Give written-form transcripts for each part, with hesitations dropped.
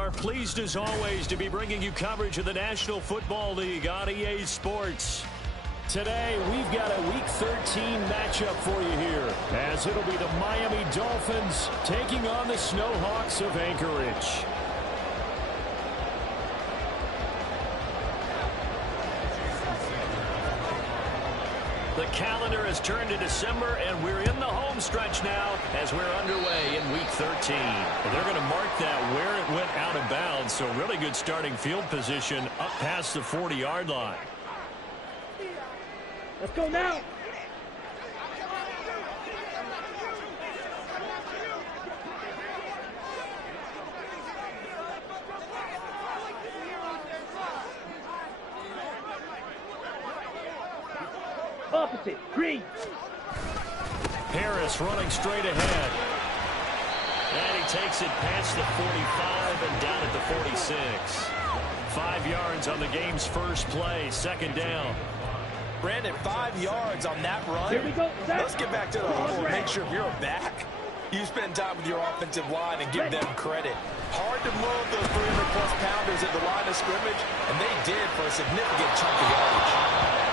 are pleased as always to be bringing you coverage of the National Football League on EA Sports. Today, we've got a Week 13 matchup for you here, as it'll be the Miami Dolphins taking on the Snowhawks of Anchorage. The calendar has turned to December, and we're in the home stretch now as we're underway in Week 13. And they're going to mark that where it went out of bounds, so really good starting field position up past the 40-yard line. Let's go now. Opposite, green. Harris running straight ahead. And he takes it past the 45 and down at the 46. 5 yards on the game's first play, second down. Brandon, 5 yards on that run. Here we go. Let's get back to the huddle and make sure if you're a back, you spend time with your offensive line and give them credit. Hard to move those 300-plus pounders at the line of scrimmage, and they did for a significant chunk of yardage.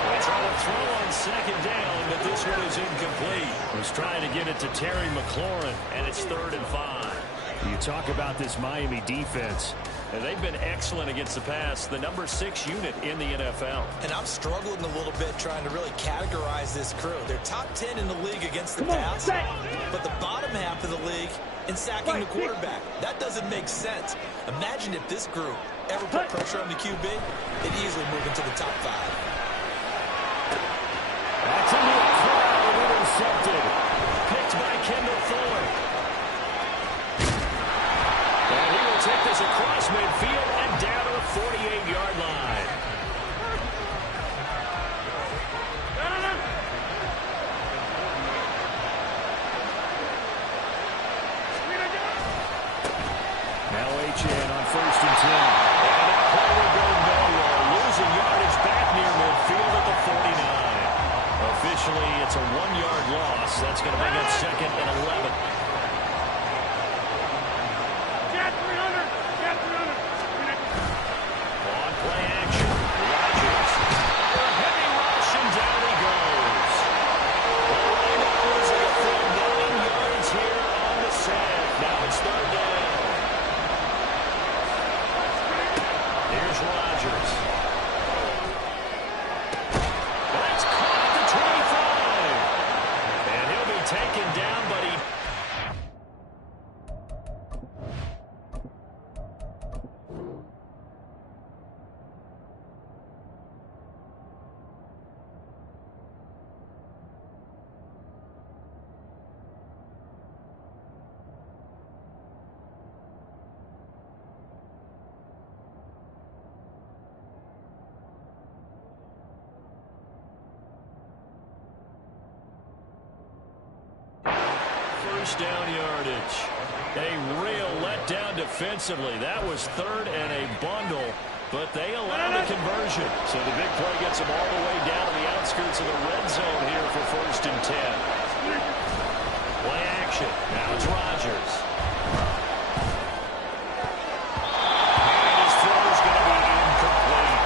They try to throw on second down, but this one is incomplete. Was trying to get it to Terry McLaurin, and it's 3rd and 5. You talk about this Miami defense, and they've been excellent against the pass, the number 6 unit in the NFL. And I'm struggling a little bit trying to really categorize this crew. They're top 10 in the league against the pass, but the bottom half of the league in sacking the quarterback. That doesn't make sense. Imagine if this group ever put pressure on the QB, they'd easily move into the top 5. That's into a crowd and intercepted. Picked by Kendall Fuller. And he will take this across midfield and down to the 48-yard line. Now HN on 1st and 10. And that play will go nowhere. Losing yardage back near midfield at the 49. Officially, it's a 1-yard loss. That's going to bring up 2nd and 11. On play action, Rodgers. A heavy rush, and down he goes. Losing it from 9 yards here on the sack. Now it's 3rd down. Here's Rodgers. Taken down, buddy. Down yardage. A real letdown defensively. That was 3rd and a bundle, but they allowed a conversion. So the big play gets them all the way down to the outskirts of the red zone here for 1st and 10. Play action. Now it's Rodgers. And his throw is going to be incomplete.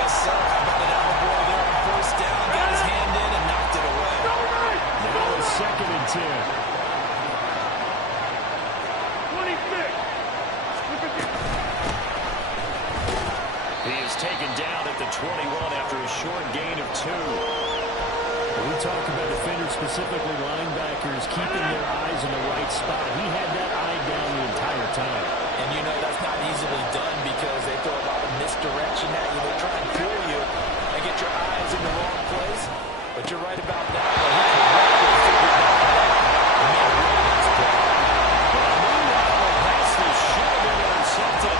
Yes, sir. How about an elbow there on 1st down? Got his hand in and knocked it away. Now it's 2nd and 10. He is taken down at the 21 after a short gain of 2. When we talk about defenders, specifically linebackers, keeping their eyes in the right spot, he had that eye down the entire time. And you know that's not easily done because they throw a lot of misdirection at you. They try and fool you and get your eyes in the wrong place. But you're right about that. He correctly figured that out. And made a really nice play. Meanwhile, the pass is should have been intercepted.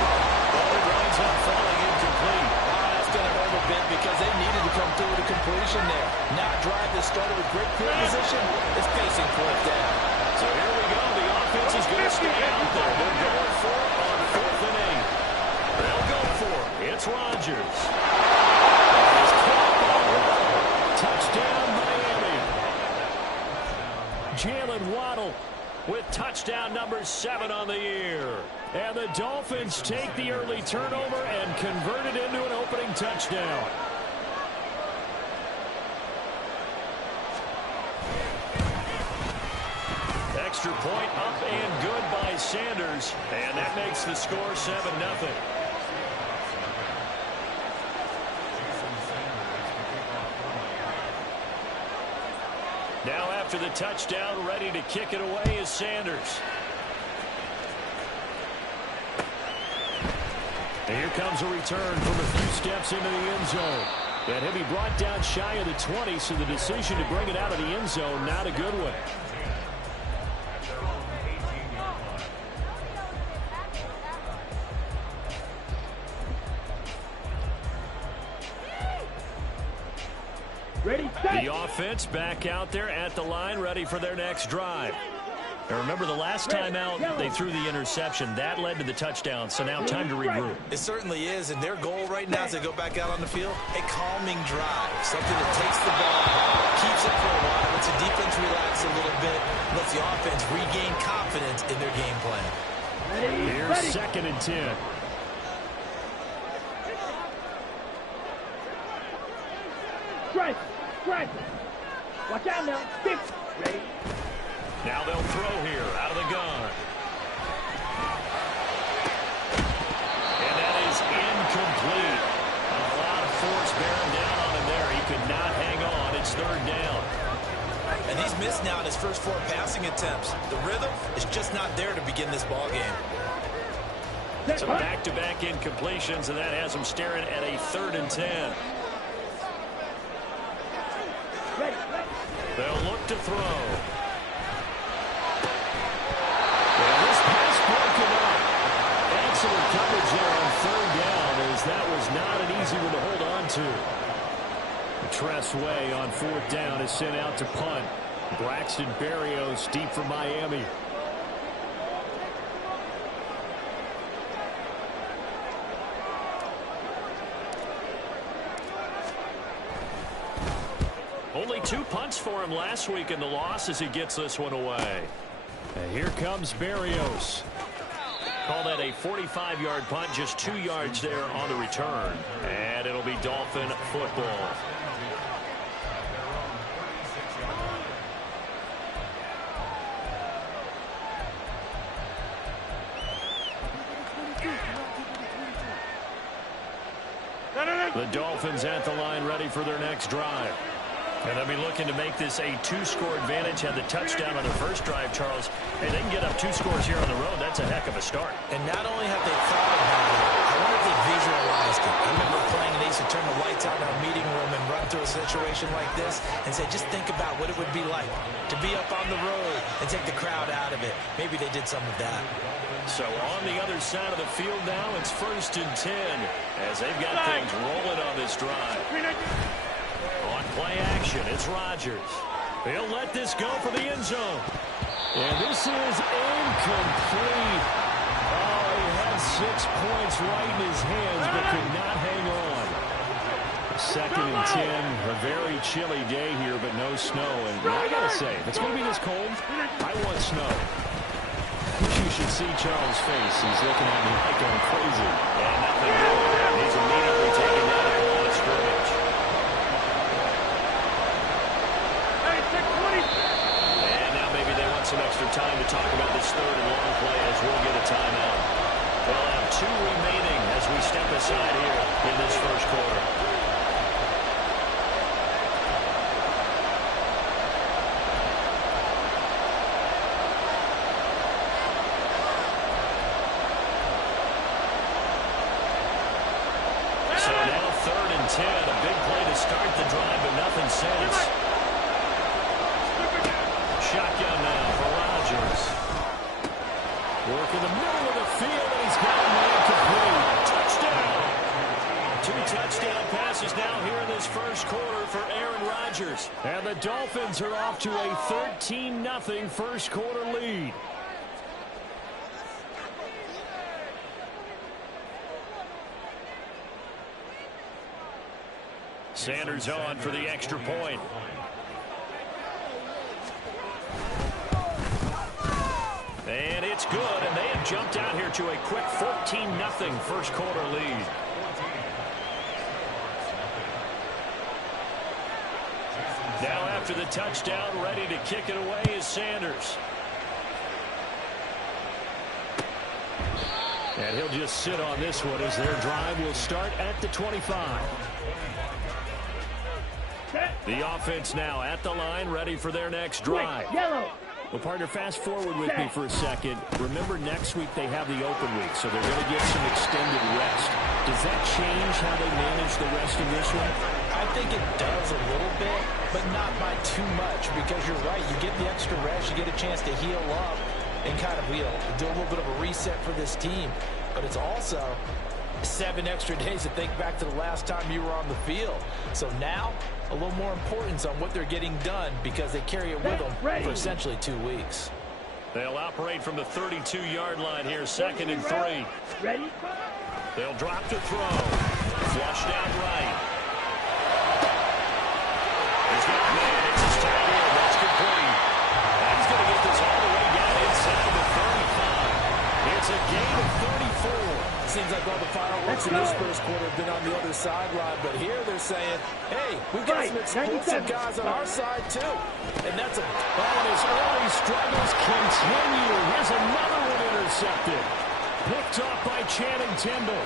But it winds up falling incomplete. That's going to hurt a bit because they needed to come through with a completion there. Now a drive that started with great field position is pacing 4th down. So here we go. The offense is going to stay out there. They're going for it on 4th and 8. They'll go for it. It's Rodgers. Touchdown, Miami. Jalen Waddle with Touchdown number 7 on the year. And the Dolphins take the early turnover and convert it into an opening touchdown. Extra point up and good by Sanders. And that makes the score 7-0. Now after the touchdown, ready to kick it away is Sanders. And here comes a return from a few steps into the end zone. And he'll be brought down shy of the 20, so the decision to bring it out of the end zone, not a good one. Ready, set. The offense back out there at the line, ready for their next drive. And remember, the last time out, they threw the interception. That led to the touchdown, so now time to regroup. It certainly is, and their goal right now as they go back out on the field, a calming drive. Something that takes the ball, keeps it for a while, lets the defense relax a little bit, lets the offense regain confidence in their game plan. Here's 2nd and 10. Strike. Strike. Watch out now. 6. Ready. Now they'll throw here out of the gun. And that is incomplete. A lot of force bearing down on him there. He could not hang on. It's 3rd down. And he's missed now in his first 4 passing attempts. The rhythm is just not there to begin this ball game. Some back-to-back incompletions, and that has him staring at a 3rd and 10. They'll look to throw. And this pass broken up. Excellent coverage there on 3rd down, as that was not an easy one to hold on to. Tressway on 4th down is sent out to punt. Braxton Berrios deep for Miami. Only 2 punts for him last week in the loss as he gets this one away. And here comes Berrios. Call that a 45-yard punt, just 2 yards there on the return. And it'll be Dolphin football. The Dolphins at the line, ready for their next drive. And they'll be looking to make this a 2-score advantage. Had the touchdown on their first drive, Charles. Hey, they can get up 2 scores here on the road. That's a heck of a start. And not only have they thought about it, I wonder if they visualized it. I remember playing, and they used to turn the lights out in our meeting room and run through a situation like this and say, just think about what it would be like to be up on the road and take the crowd out of it. Maybe they did some of that. So on the other side of the field now, it's 1st and 10 as they've got things rolling on this drive. On play action, it's Rodgers. He'll let this go for the end zone. And this is incomplete. Oh, he had 6 points right in his hands, but could not hang on. 2nd and 10, a very chilly day here, but no snow. And I got to say, if it's going to be this cold, I want snow. You should see Charles' face. He's looking at me like I'm crazy. And nothing doing. He's immediately taken down at the line of scrimmage. And now maybe they want some extra time to talk about this 3rd and long play as we'll get a timeout. They'll have 2 remaining as we step aside here in this first quarter. So now 3rd and 10, a big play to start the drive, but nothing since. Shotgun now for Rodgers. Work in the middle of the field, and he's got a man complete. Touchdown! 2 touchdown passes now here in this first quarter for Aaron Rodgers. And the Dolphins are off to a 13-0 first quarter lead. Sanders on for the extra point. good, and they have jumped out here to a quick 14-0 first quarter lead. Now after the touchdown, ready to kick it away is Sanders. And he'll just sit on this one as their drive will start at the 25. The offense now at the line, ready for their next drive. Yellow. Well, partner, fast forward with me for a second. Remember, next week they have the open week, so they're going to get some extended rest. Does that change how they manage the rest of this one? I think it does a little bit, but not by too much, because you're right. You get the extra rest, you get a chance to heal up and kind of, do a little bit of a reset for this team. But it's also 7 extra days to think back to the last time you were on the field. So now, a little more importance on what they're getting done because they carry it with them for essentially 2 weeks. They'll operate from the 32-yard line here, 2nd and 3. Ready? They'll drop to throw. Flush down right. He's got a man. It's his tight end. That's complete. And he's going to get this all the way down inside the 35. It's a gain of 34. Seems like all the fireworks in this first quarter have been on the other sideline, but here they're saying, hey, we've got some explosive guys on our side too. And that's a... And his early struggles continue. Here's another one intercepted. Picked off by Channing Tindall.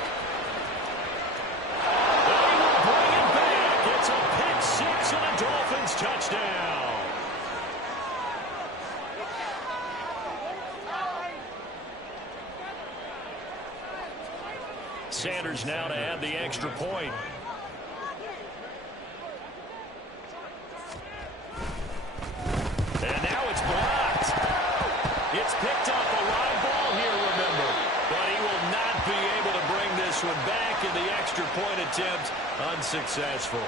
They will bring it back. It's a pick six and a Dolphins touchdown. Sanders now to add the extra point. And now it's blocked. It's picked up a live ball here, remember. But he will not be able to bring this one back, and the extra point attempt unsuccessful.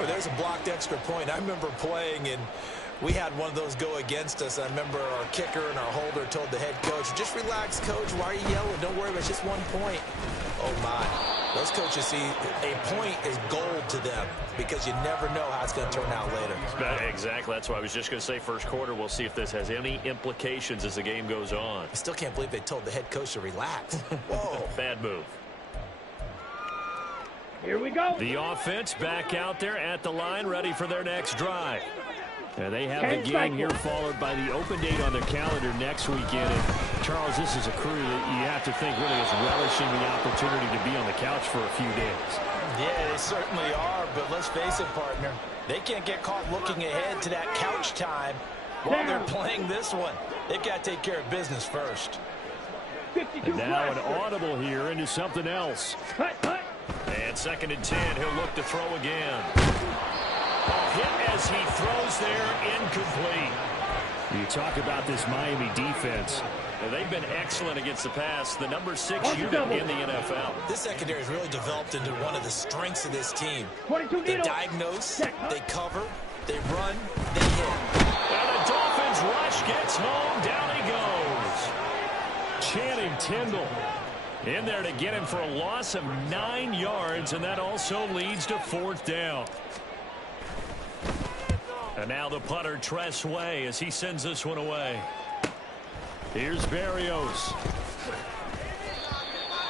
Well, there's a blocked extra point. I remember playing, and we had one of those go against us. I remember our kicker and our holder told the head coach, just relax, coach. Why are you yelling? Don't worry, it's just 1 point. Oh, my. Those coaches see a point is gold to them because you never know how it's going to turn out later. Exactly. That's why I was just going to say first quarter. We'll see if this has any implications as the game goes on. I still can't believe they told the head coach to relax. Whoa. Bad move. Here we go. The offense back out there at the line, ready for their next drive. And they have the game here followed by the open date on their calendar next weekend. And Charles, this is a crew that you have to think really is relishing the opportunity to be on the couch for a few days. Yeah, they certainly are, but let's face it, partner. They can't get caught looking ahead to that couch time while they're playing this one. They've got to take care of business first. And now an audible here into something else. And 2nd and 10, he'll look to throw again. Hit as he throws there, incomplete. You talk about this Miami defense. They've been excellent against the pass. The number 6 unit in the NFL. This secondary has really developed into one of the strengths of this team. 22 They diagnose, they cover, they run, they hit. And the Dolphins rush gets home. Down he goes. Channing Tindall in there to get him for a loss of 9 yards, and that also leads to 4th down. And now the punter, Tress Way, as he sends this one away. Here's Berrios.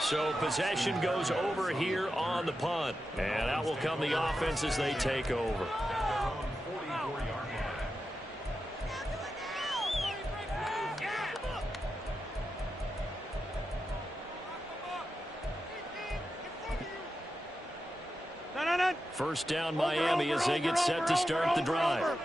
So possession goes over here on the punt. And out will come the offense as they take over. First down Miami as they get set to start the drive.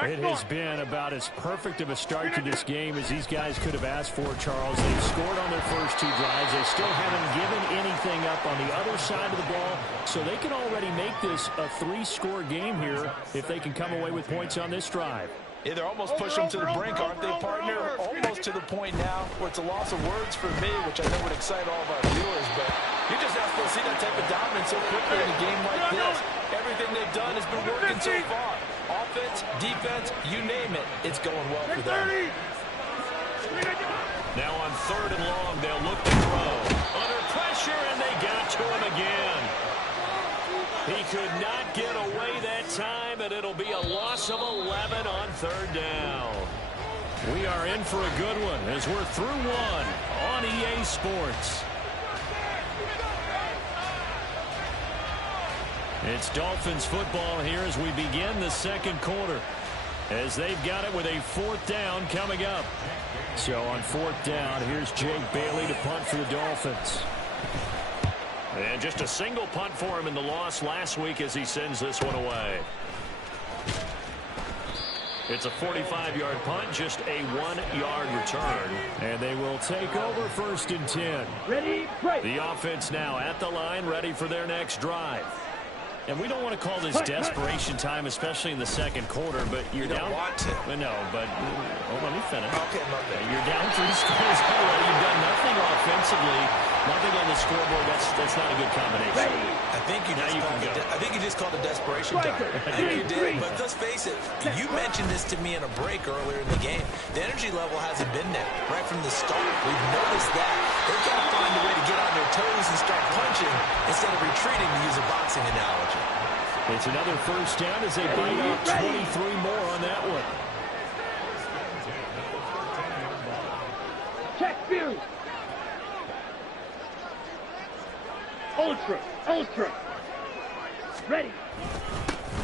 It has been about as perfect of a start to this game as these guys could have asked for, Charles. They've scored on their first 2 drives. They still haven't given anything up on the other side of the ball, so they can already make this a 3-score game here if they can come away with points on this drive. Yeah, they're almost pushing them to the brink, aren't they, partner? Almost to the point now where it's a loss of words for me, which I know would excite all of our viewers, but you just have to see that type of dominance so quickly in a game like this. Everything they've done has been working so far. Offense, defense, you name it, it's going well for them. Now on 3rd and long, they'll look to throw. Under pressure, and they got to him again. He could not get away that time, and it'll be a loss of 11 on 3rd down. We are in for a good one as we're through one on EA Sports. It's Dolphins football here as we begin the second quarter, as they've got it with a 4th down coming up. So on 4th down, here's Jake Bailey to punt for the Dolphins. And just a single punt for him in the loss last week as he sends this one away. It's a 45-yard punt, just a 1-yard return. And they will take over 1st and 10. Ready, break. The offense now at the line, ready for their next drive. And we don't want to call this desperation time, especially in the second quarter, but you're down. You don't want to. No, but let me finish. Okay, you're down 3 scores already. You've done nothing offensively, nothing on the scoreboard. That's not a good combination. I think you just called it desperation time. I think you did. But let's face it, you mentioned this to me in a break earlier in the game. The energy level hasn't been there right from the start. We've noticed that. They've got to find a way to get on their toes and start punching instead of retreating, to use a boxing analogy. It's another 1st down as they bite up 23 more on that one. Check Fury. Ultra. Ready.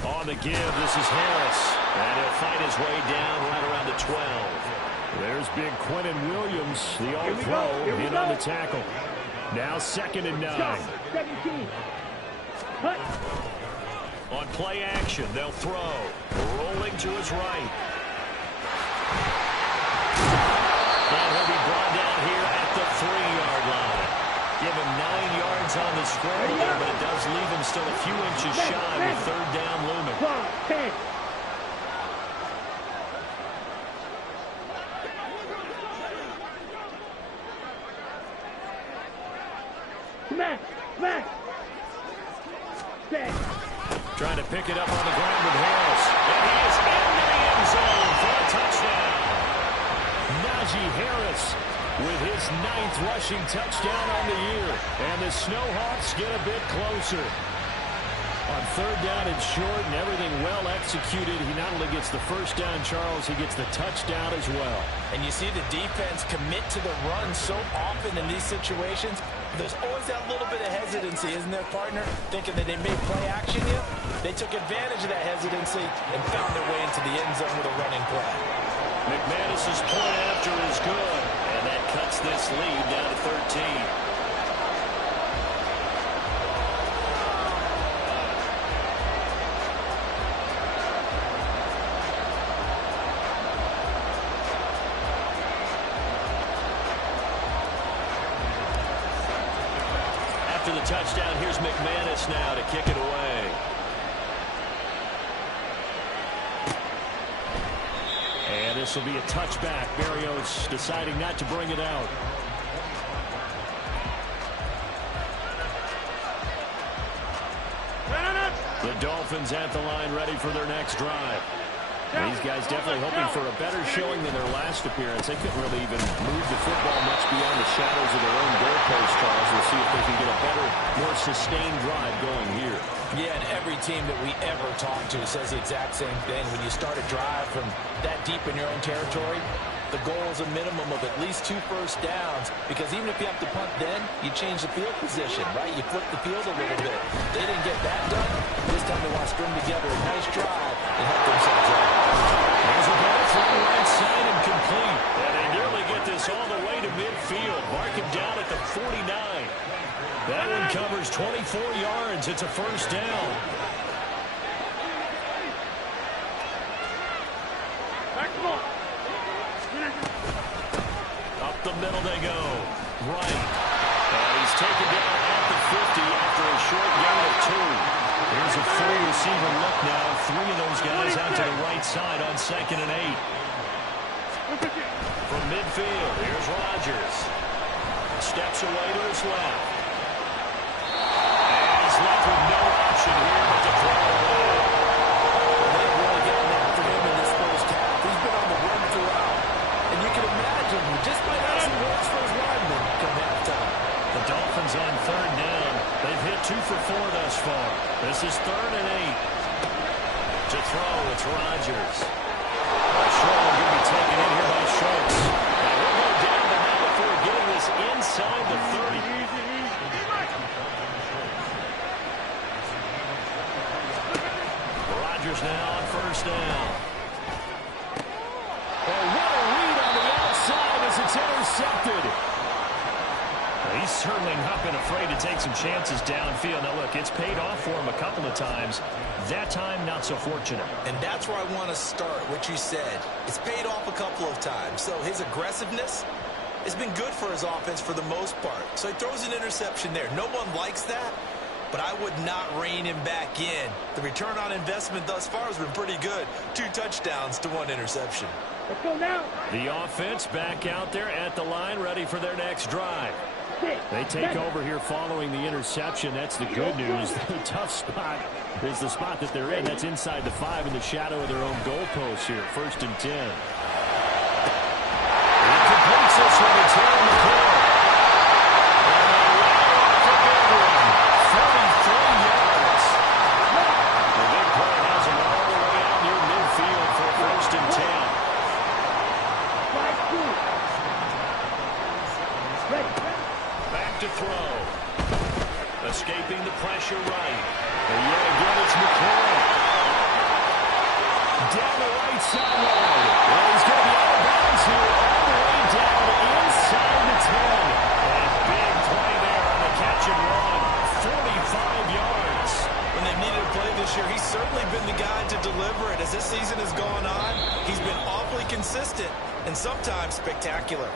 On the give, this is Harris. And he'll fight his way down right around the 12. There's big Quentin Williams, the all-pro, in on the tackle. Now 2nd and 9. 17. Cut. On play action, they'll throw. Rolling to his right. And he'll be brought down here at the 3-yard line. Give him 9 yards on the scoreboard, but it does leave him still a few inches shy with 3rd down looming. 10. Smash. Set. Trying to pick it up on the ground with Harris. And he is into the end zone for a touchdown. Najee Harris with his 9th rushing touchdown on the year. And the Snowhawks get a bit closer. On 3rd down and short and everything well executed, he not only gets the 1st down, Charles, he gets the touchdown as well. And you see the defense commit to the run so often in these situations. There's always that little bit of hesitancy, isn't there, partner? Thinking that they may play action you. They took advantage of that hesitancy and found their way into the end zone with a running play. McManus's point after is good, and that cuts this lead down to 13. After the touchdown, here's McManus now to kick it away. And this will be a touchback. Berrios deciding not to bring it out. The Dolphins at the line, ready for their next drive. These guys definitely hoping for a better showing than their last appearance. They couldn't really even move the football much beyond the shadows of their own goalpost, Charles. We'll see if they can get a better, more sustained drive going here. Yeah, and every team that we ever talk to says the exact same thing. When you start a drive from that deep in your own territory, the goal is a minimum of at least 2 first downs, because even if you have to punt then, you change the field position, right? You flip the field a little bit. They didn't get that done. This time they want to string together a nice drive and help themselves out. There's a ball from the right side and complete. And they nearly get this all the way to midfield. Mark him down at the 49. That one covers 24 yards. It's a 1st down. Up the middle they go. Right. And he's taken down at the 50 after a short gain of 2. Here's a 4-receiver look now. 3 of those guys out to the right side on 2nd and 8. From midfield, here's Rodgers. Steps away to his left. And he's left with no option here but to throw away. They've really gotten after him in this first half. He's been on the run throughout. And you can imagine he just might have some words for his linemen come halftime. The Dolphins on 3rd down. They've hit 2 for 4 thus far. This is 3rd and 8. To throw, it's Rodgers. Short will be taken in here by Schultz. Now he'll go down, but not before getting this inside the 30. Rodgers now on first down. Oh, what a read on the outside as it's intercepted. Well, he's certainly not been afraid to take some chances downfield. Now, look, it's paid off for him a couple of times. That time, not so fortunate. And that's where I want to start, what you said. It's paid off a couple of times. So his aggressiveness has been good for his offense for the most part. So he throws an interception there. No one likes that, but I would not rein him back in. The return on investment thus far has been pretty good. 2 touchdowns to 1 interception. Let's go now. The offense back out there at the line, ready for their next drive. They take over here following the interception. That's the good news. The tough spot is the spot that they're in. That's inside the 5 in the shadow of their own goalpost here. 1st and 10. He completes this one to Terry McLaurin. And a right off a big one. 43 yards. The big play has him all the way out near midfield for 1st and 10. Back to throw. Escaping the pressure right. And yet again, it's McLaurin. Down the right sideline. Well, he's going to be out of bounds here. All the way down inside the 10. A big play there on the catch and run. 45 yards. When they've needed a play this year, he's certainly been the guy to deliver it. As this season has gone on, he's been awfully consistent and sometimes spectacular.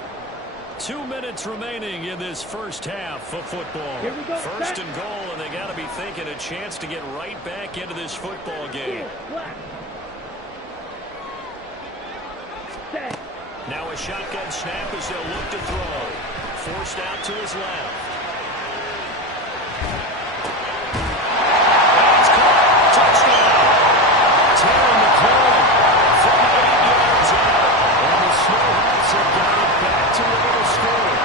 2 minutes remaining in this first half of football. Here we go. 1st and goal, and they got to be thinking a chance to get right back into this football game. Now a shotgun snap as they'll look to throw. Forced out to his left. That's caught. Touchdown. Terry McLaurin from 8 yards out. And the Snowhawks have got it back to where they scored.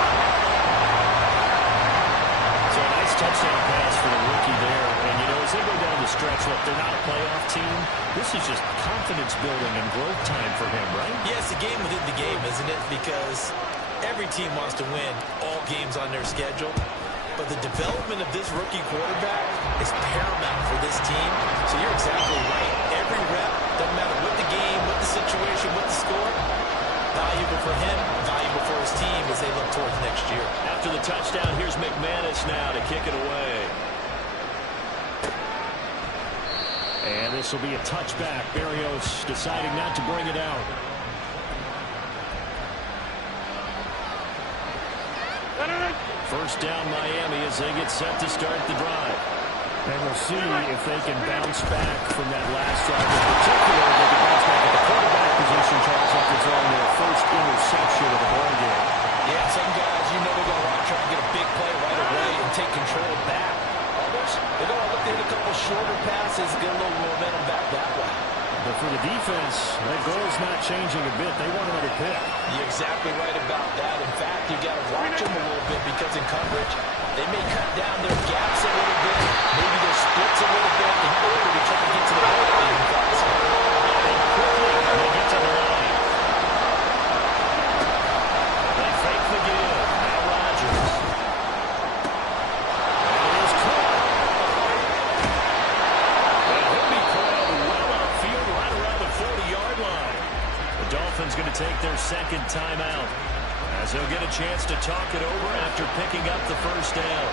So a nice touchdown pass for the rookie there. And, you know, as they go down the stretch, look, they're not a playoff team. This is just confidence building and growth time for him, right? Yeah, it's a game within the game, isn't it? Because every team wants to win all games on their schedule. But the development of this rookie quarterback is paramount for this team. So you're exactly right. Every rep, doesn't matter what the game, what the situation, what the score, valuable for him, valuable for his team as they look towards next year. After the touchdown, here's McManus now to kick it away. And this will be a touchback. Berrios deciding not to bring it out. First down Miami as they get set to start the drive. And we'll see if they can bounce back from that last drive. In particular, they can bounce back at the quarterback position, Charles, after throwing their first interception of the ball game. Yeah, some guys, you know they're going to want to try and get a big play right away and take control back. Others, they're going to look to hit a couple shorter passes and get a little momentum back that way. But for the defense, that goal's not changing a bit. They want another pick. You're exactly right about that. In fact, you got to watch them a little bit because in coverage, they may cut down their gaps a little bit, maybe their splits a little bit in order to try to get to the ball even faster. And quickly, they get to the line. They fake the give. Now Rodgers. And it is caught. And he'll be called well upfield right around the 40-yard line. The Dolphins going to take their second timeout, as they'll get a chance to talk it over after picking up the first down.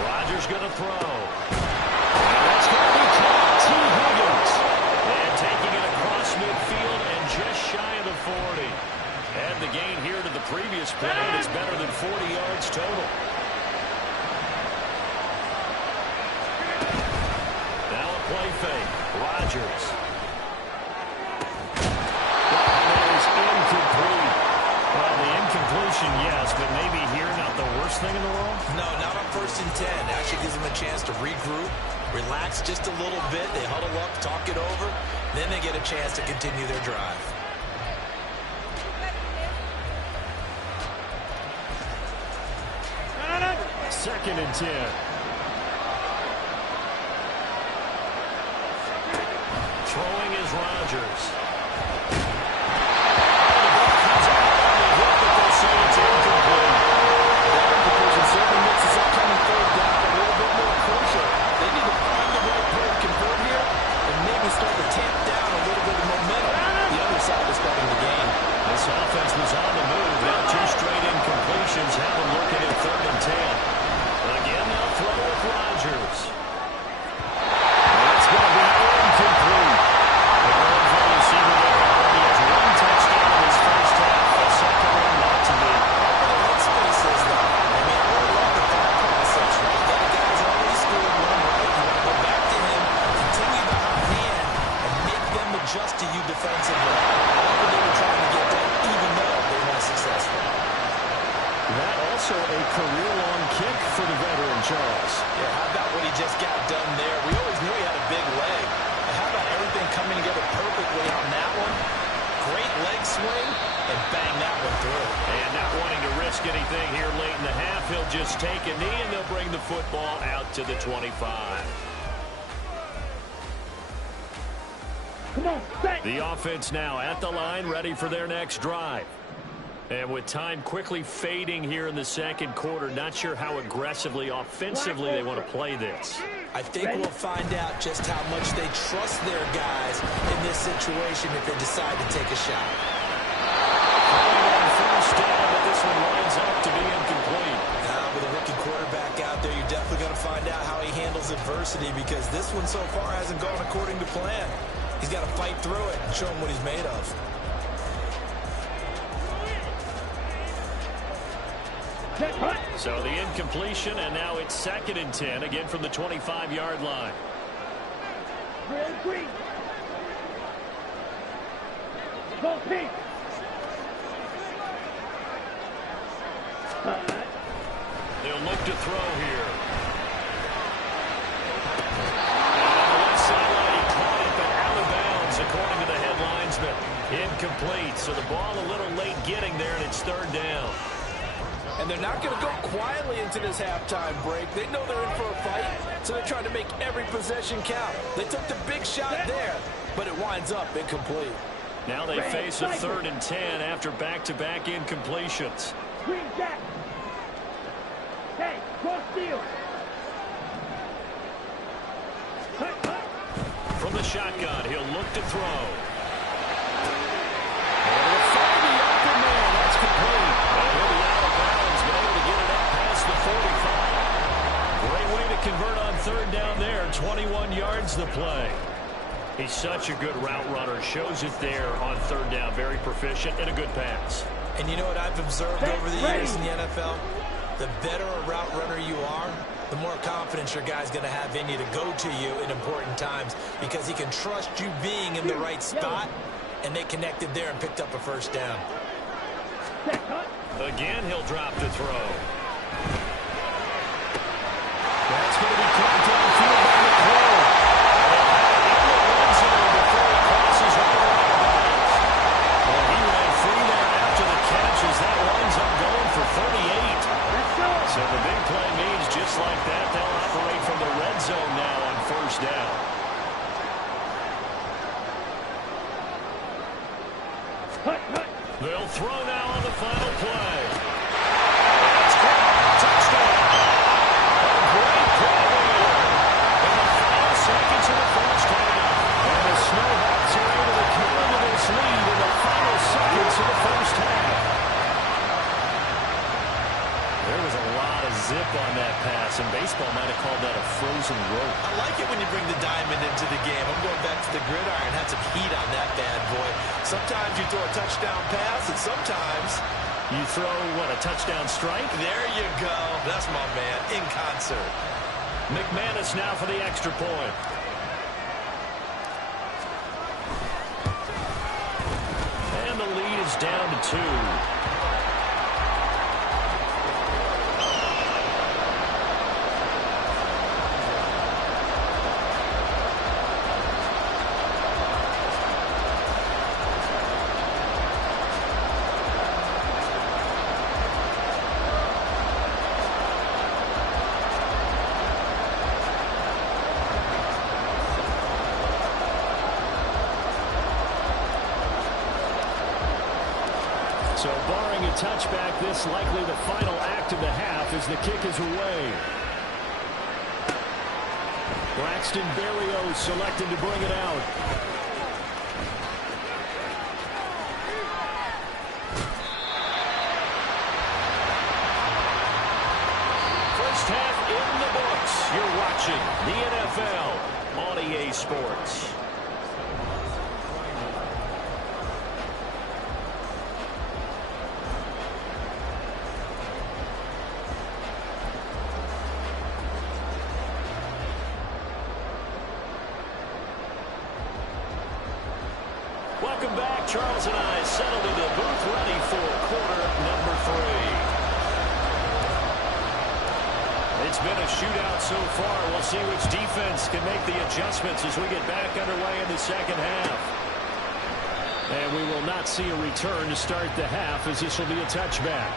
Rodgers going to throw. And that's going to be caught. T. Higgins. And taking it across midfield and just shy of the 40. And the gain here to the previous play is better than 40 yards total. Now a play fake. Rodgers. That is incomplete. Well, the incompletion, yes, but maybe here not the worst thing in the world? No, not on 1st and 10. Actually gives them a chance to regroup, relax just a little bit. They huddle up, talk it over. Then they get a chance to continue their drive. Second and 10. Throwing is Rodgers. Certainly makes this upcoming third down a little bit more crucial. They need to find the right play to convert here and maybe start to tamp down a little bit of momentum. The other side is starting to gain. This offense was on the move. Now 2 straight incompletions have them looking at 3rd and 10. Again, they'll throw with Rodgers. That's going to be incomplete. The Broncos receiver there already has 1 touchdown in his first half. A second one not to be. Headspace is that. I mean, I really love the thought process, right? That guy's already scored one, right? You want to go back to him, continue the hot hand, and make them adjust to you defensively. I like what they were trying to get done, even though they weren't successful. That also a career-long kick for the veteran, Charles. Yeah, how about what he just got done there? We always knew he had a big leg. But how about everything coming together perfectly on that one? Great leg swing, and bang that one through. And not wanting to risk anything here late in the half, he'll just take a knee, and they'll bring the football out to the 25. Come on, set. The offense now at the line, ready for their next drive. And with time quickly fading here in the second quarter, not sure how aggressively, offensively they want to play this. I think we'll find out just how much they trust their guys in this situation if they decide to take a shot. First down, but this one lines up to be incomplete. Now, with a rookie quarterback out there, you're definitely going to find out how he handles adversity because this one so far hasn't gone according to plan. He's got to fight through it and show him what he's made of. So the incompletion, and now it's 2nd and 10, again from the 25-yard line. Green. Go pink. They'll look to throw here. And on the left sideline, he caught it, but out of bounds, according to the headlines, but incomplete. So the ball a little late getting there, and it's 3rd down. And they're not going to go quietly into this halftime break. They know they're in for a fight, so they're trying to make every possession count. They took the big shot there, but it winds up incomplete. Now they face a 3rd and 10 after back-to-back incompletions. Green Jack. Hey, cross field. From the shotgun, he'll look to throw. That's complete. He'll be out of bounds, but able to get it up past the 45. Great way to convert on 3rd down there. 21 yards the play. He's such a good route runner. Shows it there on 3rd down. Very proficient and a good pass. And you know what I've observed over the years in the NFL? The better a route runner you are, the more confidence your guy's going to have in you to go to you in important times because he can trust you being in the right spot, and they connected there and picked up a 1st down. Again, he'll drop to throw. That's going to be caught downfield by McClure. Before he crosses right around bounds. Well, he ran free there after the catches. That winds up going for 38. So the big play means just like that, they'll operate from the red zone now on 1st down. They'll throw now on the final play. That's caught. Touchdown. A great play there. In the final seconds of the first half. And the Snowhawks are able to come into this lead in the final seconds of the first half. There was a lot of zip on that pass, and baseball might have called that a frozen rope. I like it when you bring the diamond into the game. I'm going back to the gridiron. Had some heat on that bad boy. Sometimes you throw a touchdown pass, and sometimes you throw, what, a touchdown strike? There you go. That's my man, in concert. McManus now for the extra point. And the lead is down to 2. So barring a touchback, this likely the final act of the half as the kick is away. Braxton Berrios selected to bring it out. First half in the books. You're watching the NFL on EA Sports. Welcome back. Charles and I settled into the booth ready for quarter number 3. It's been a shootout so far. We'll see which defense can make the adjustments as we get back underway in the second half. And we will not see a return to start the half as this will be a touchback.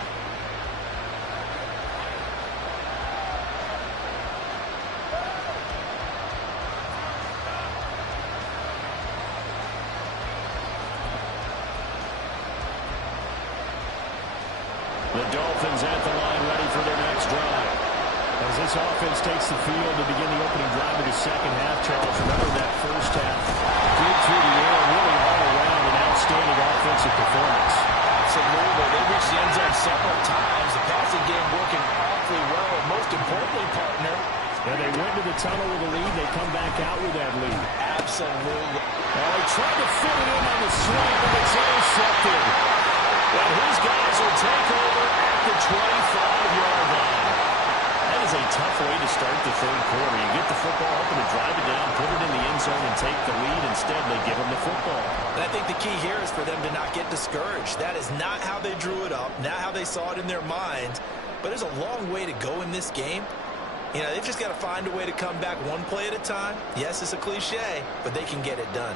The Dolphins at the line ready for their next drive. As this offense takes the field to begin the opening drive of the second half, Charles, remember that first half, good through the air, really all around, an outstanding offensive performance. Absolutely. They reached the end zone several times. The passing game working awfully well. And most importantly, partner, and they went to the tunnel with a lead. They come back out with that lead. Absolutely. Well, they tried to fit it in on the swing, but it's intercepted. And his guys will take over at the 25-yard line. That is a tough way to start the third quarter. You get the football up and to drive it down, put it in the end zone, and take the lead. Instead, they give them the football. And I think the key here is for them to not get discouraged. That is not how they drew it up, not how they saw it in their mind. But there's a long way to go in this game. You know, they've just got to find a way to come back one play at a time. Yes, it's a cliche, but they can get it done.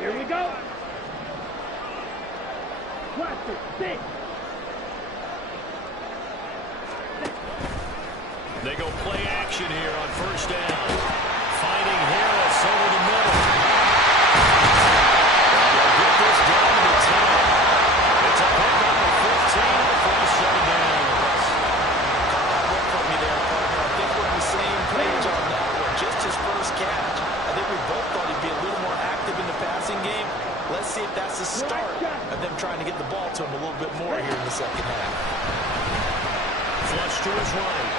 Here we go. Watch it. 6. They go play action here on first down. Finding Harris over the middle. They'll get this down to the 10. It's a pickup of 15 and the first set of downs. Look for me there, partner. I think we're on the same page on that one. Just his first catch. I think we both thought he'd be a little more active in the passing game. Let's see if that's the start of them trying to get the ball to him a little bit more here in the second half. Flush to his right.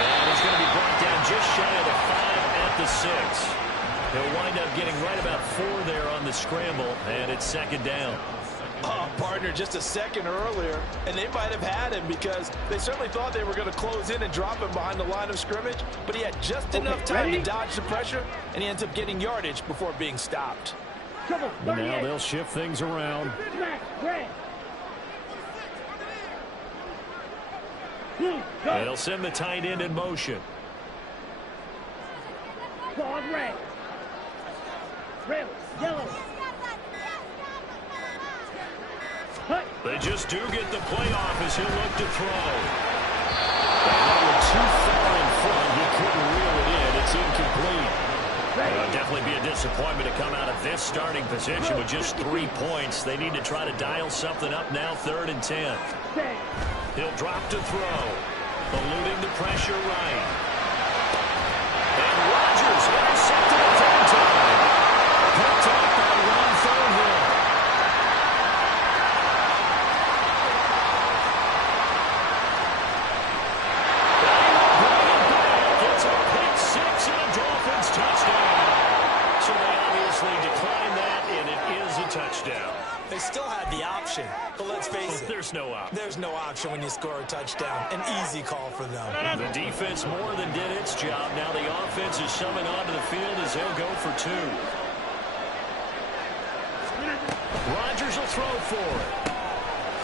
And he's going to be brought down just shy of the 5 at the 6. He'll wind up getting right about 4 there on the scramble, and it's second down. Oh, partner, just a second earlier, and they might have had him because they certainly thought they were going to close in and drop him behind the line of scrimmage, but he had just enough time to dodge the pressure, and he ends up getting yardage before being stopped. And now they'll shift things around. They'll send the tight end in motion. Ball red. Red, yellow. They just do get the play off as he'll look to throw. They were too far in front. He couldn't reel it in. It's incomplete. It'll definitely be a disappointment to come out of this starting position with just 3 points. They need to try to dial something up now, 3rd and 10. He'll drop to throw. Eluding the pressure right. And Rodgers intercepted a third time. Picked up by Ron Thornhill. Gets a pick 6 and a Dolphins touchdown. So they obviously declined that, and it is a touchdown. They still had the option, but let's face it. There's no option. There's no option when you score a touchdown. An easy call for them. The defense more than did its job. Now the offense is summoned onto the field as they'll go for 2. Rodgers will throw for it.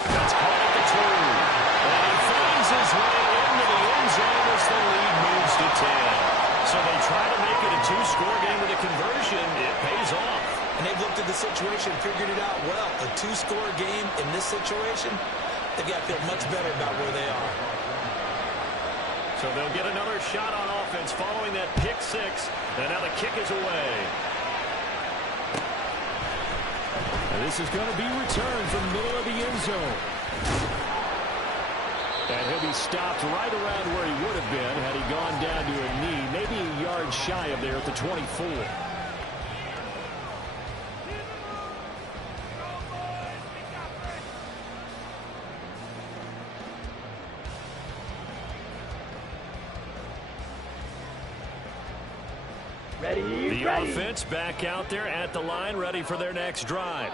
That's caught at the 2. And he finds his way into the end zone as the lead moves to 10. So they try to make it a 2-score game with a conversion. It pays off. And they've looked at the situation, figured it out well. A 2-score game in this situation, they've got to feel much better about where they are. So they'll get another shot on offense following that pick 6. And now the kick is away. And this is going to be returned from the middle of the end zone. And he'll be stopped right around where he would have been had he gone down to a knee, maybe a yard shy of there at the 24. The offense back out there at the line, ready for their next drive.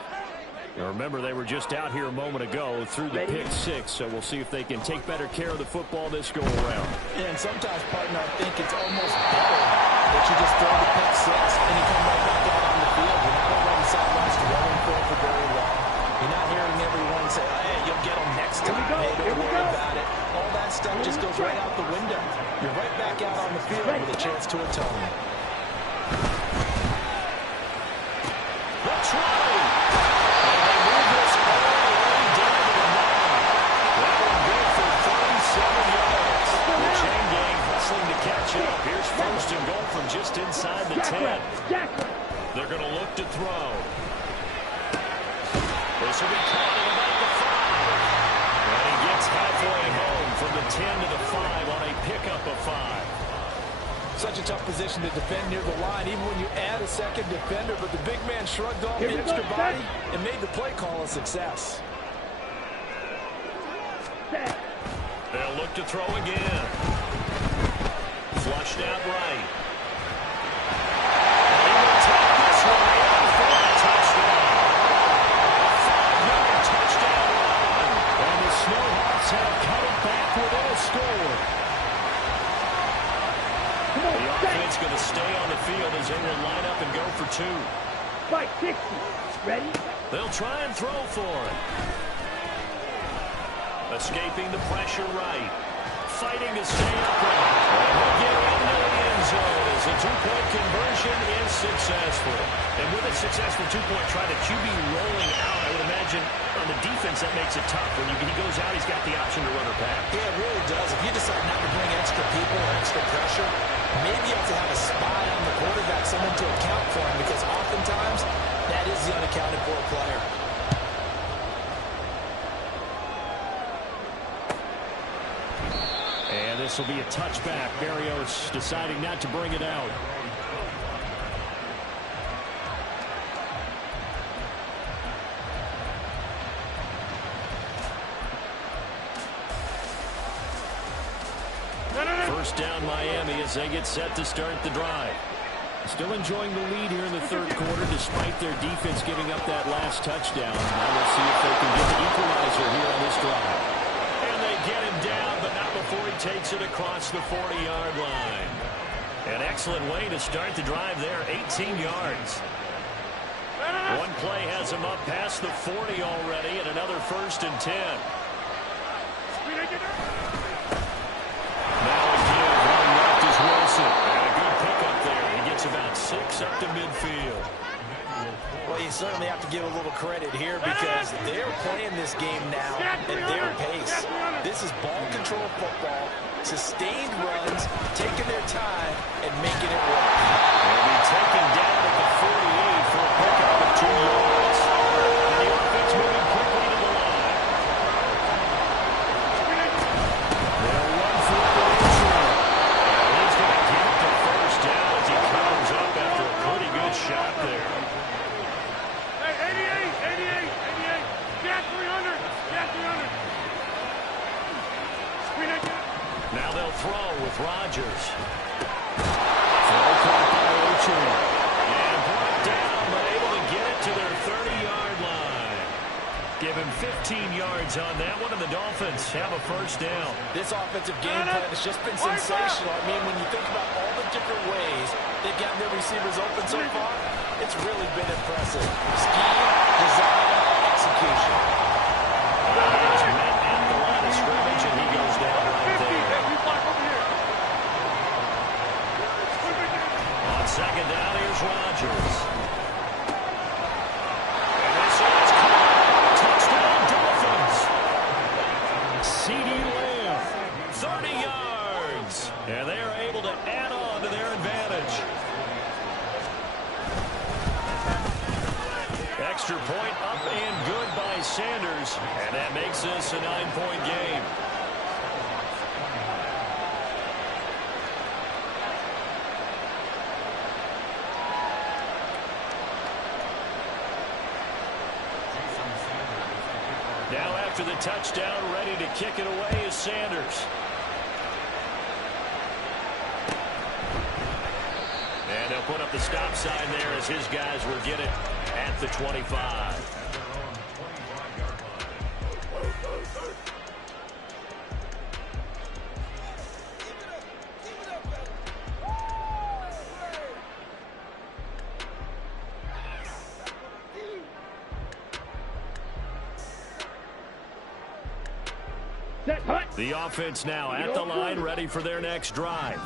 Now remember, they were just out here a moment ago through the pick six, so we'll see if they can take better care of the football this go around. And sometimes, partner, I think it's almost better that you just throw the pick six and you come right back out on the field. You're not on the sidelines running for very long. You're not hearing everyone say, hey, you'll get them next time. Hey, don't worry about it. All that stuff just goes right out the window. You're right back out on the field with a chance to atone. That's right. And they move this all the way down to the 9. That one good for 37 yards. The chain gang hustling to catch up. Here's first and goal from just inside the 10. They're going to look to throw. This will be caught at about the 5. And he gets halfway home from the 10 to the 5 on a pickup of 5. Such a tough position to defend near the line, even when you add a second defender, but the big man shrugged off the extra body and made the play call a success. They'll look to throw again. Flushed out right. He will take this one in for a touchdown. A 5-yard touchdown run. And the Snowhawks have cut it back within a score. The offense going to stay on the field as they will line up and go for 2. Fight 60. Ready? They'll try and throw for it. Escaping the pressure right. Fighting to stay upright. And he'll get into the end zone as a 2-point conversion is successful. And with a successful 2-point try, the QB rolling out, I would imagine on the defense that makes it tough. When he goes out, he's got the option to run or pass. Yeah, it really does. If you decide not to bring extra people or extra pressure, maybe you have to have a spy on the quarterback, someone to account for him, because oftentimes that is the unaccounted for player. And this will be a touchback. Berrios deciding not to bring it out. First down Miami as they get set to start the drive. Still enjoying the lead here in the third quarter despite their defense giving up that last touchdown. Now we'll see if they can get the equalizer here on this drive. And they get him down, but not before he takes it across the 40-yard line. An excellent way to start the drive there, 18 yards. One play has him up past the 40 already, and another 1st and 10. Now again, running left is Wilson. And a good pickup there. He gets about 6 up to midfield. Well, you certainly have to give a little credit here because they're playing this game now at their pace. This is ball control football, sustained runs, taking their time, and making it work. They'll be taken down at the 48 for a pickup of 2 yards. And the offense moving quickly to the line. They'll run for it with Artillary. And he's going to get the first down as he comes up after a pretty good shot there. Now they'll throw with Rodgers. Throw caught by Artillary. And brought down, but able to get it to their 30-yard line. Give him 15 yards on that one, and the Dolphins have a first down. This offensive game plan has just been sensational. I mean, when you think about all the different ways they've gotten their receivers open so far, it's really been impressive. Scheme, design, execution. Here's Madden at the line of scrimmage, and he goes down right there. On second down, here's Rodgers. And this is caught. Touchdown, Dolphins. CeeDee Lamb, 30 yards. And they are able to add on to their advantage. Extra point up and good by Sanders, and that makes this a 9-point game. Now after the touchdown, ready to kick it away is Sanders. And they'll put up the stop sign there as his guys will get it at the 25. The offense now at the line, ready for their next drive.